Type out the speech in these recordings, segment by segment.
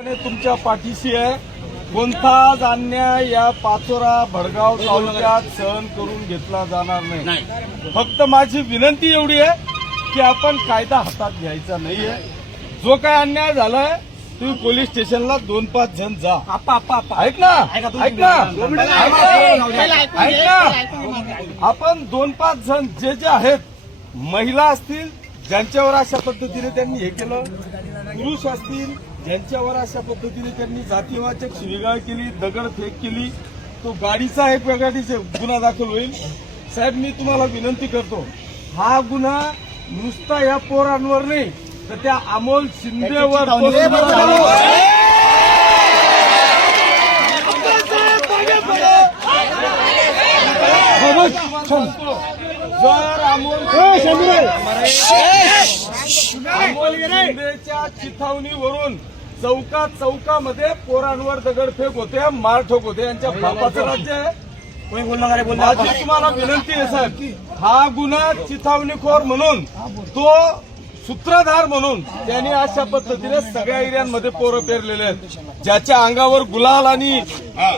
तुमच्या पाठीशी आहे. कोणताच अन्याय या पाचोरा भडगाव तालुक्यात सहन करून घेतला जाणार नाही. फक्त माझी विनंती एवढी आहे की आपण कायदा हातात घ्यायचा नाहीये. जो काय अन्याय झालाय तुम्ही पोलीस स्टेशनला 2-5 जण जा. ऐक ना आपण 2-5 जण जे आहेत, महिला असतील ज्यांच्यावर अशा पद्धतीने त्यांनी हे केलं, पुरुष असतील ज्यांच्यावर अशा पद्धतीने त्यांनी जातीवाचक शिवीगाळ केली, दगडफेक केली, तो गाडीचा एक वेगळा गुन्हा दाखल होईल. साहेब, मी तुम्हाला विनंती करतो, हा गुन्हा नुसता या पोरांवर नाही तर त्या अमोल शिंदेवर जर अमोल शिंदेच्या चिथावणीवरून चौकामध्ये पोरांवर दगडफेक होते, मारठोक होते, यांच्या बापाचं राज्य आहे. माझी तुम्हाला विनंती आहे साहेब, हा गुन्हा चिथावणीखोर म्हणून, तो सूत्रधार म्हणून त्यांनी अशा पद्धतीने सगळ्या एरियांमध्ये पोरं पेरलेले आहेत. ज्याच्या अंगावर गुलाल आणि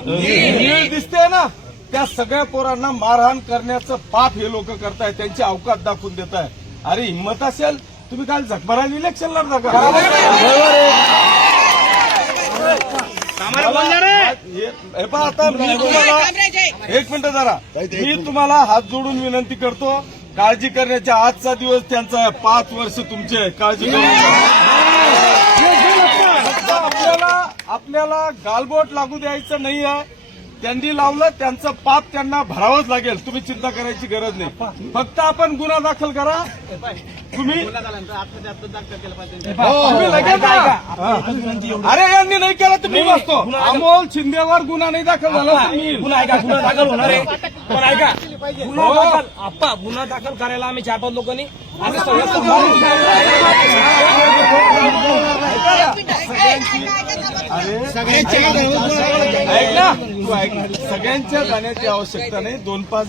नीळ दिसते ना, त्या सगळ्या पोरांना मारहाण करण्याचं पाप हे लोक करतायत, त्यांची अवकात दाखवून देत आहे. अरे हिंमत असेल तुम्ही काल झकमाराने इलेक्शन लढता का? आता मी तुम्हाला एक मिनिट जरा, मी तुम्हाला हात जोडून विनंती करतो, काळजी करण्याच्या आजचा दिवस त्यांचा आहे. 5 वर्ष तुमचे काळजी करू. आपल्याला गालबोट लागू द्यायचं नाही आहे. त्यांनी लावलं त्यांचं पाप त्यांना भरावंच लागेल. तुम्ही चिंता करायची गरज नाही. फक्त आपण गुन्हा दाखल करा. तुम्ही अरे यांनी नाही केला तुम्ही बसतो. अमोल शिंदेवर गुन्हा नाही दाखल झाला. गुन्हा दाखल होणार आहे. पण ऐका, गुन्हा दाखल करायला आम्ही 4-5 लोकांनी सगळ्यांच्या जाण्याची आवश्यकता नाही. 2-5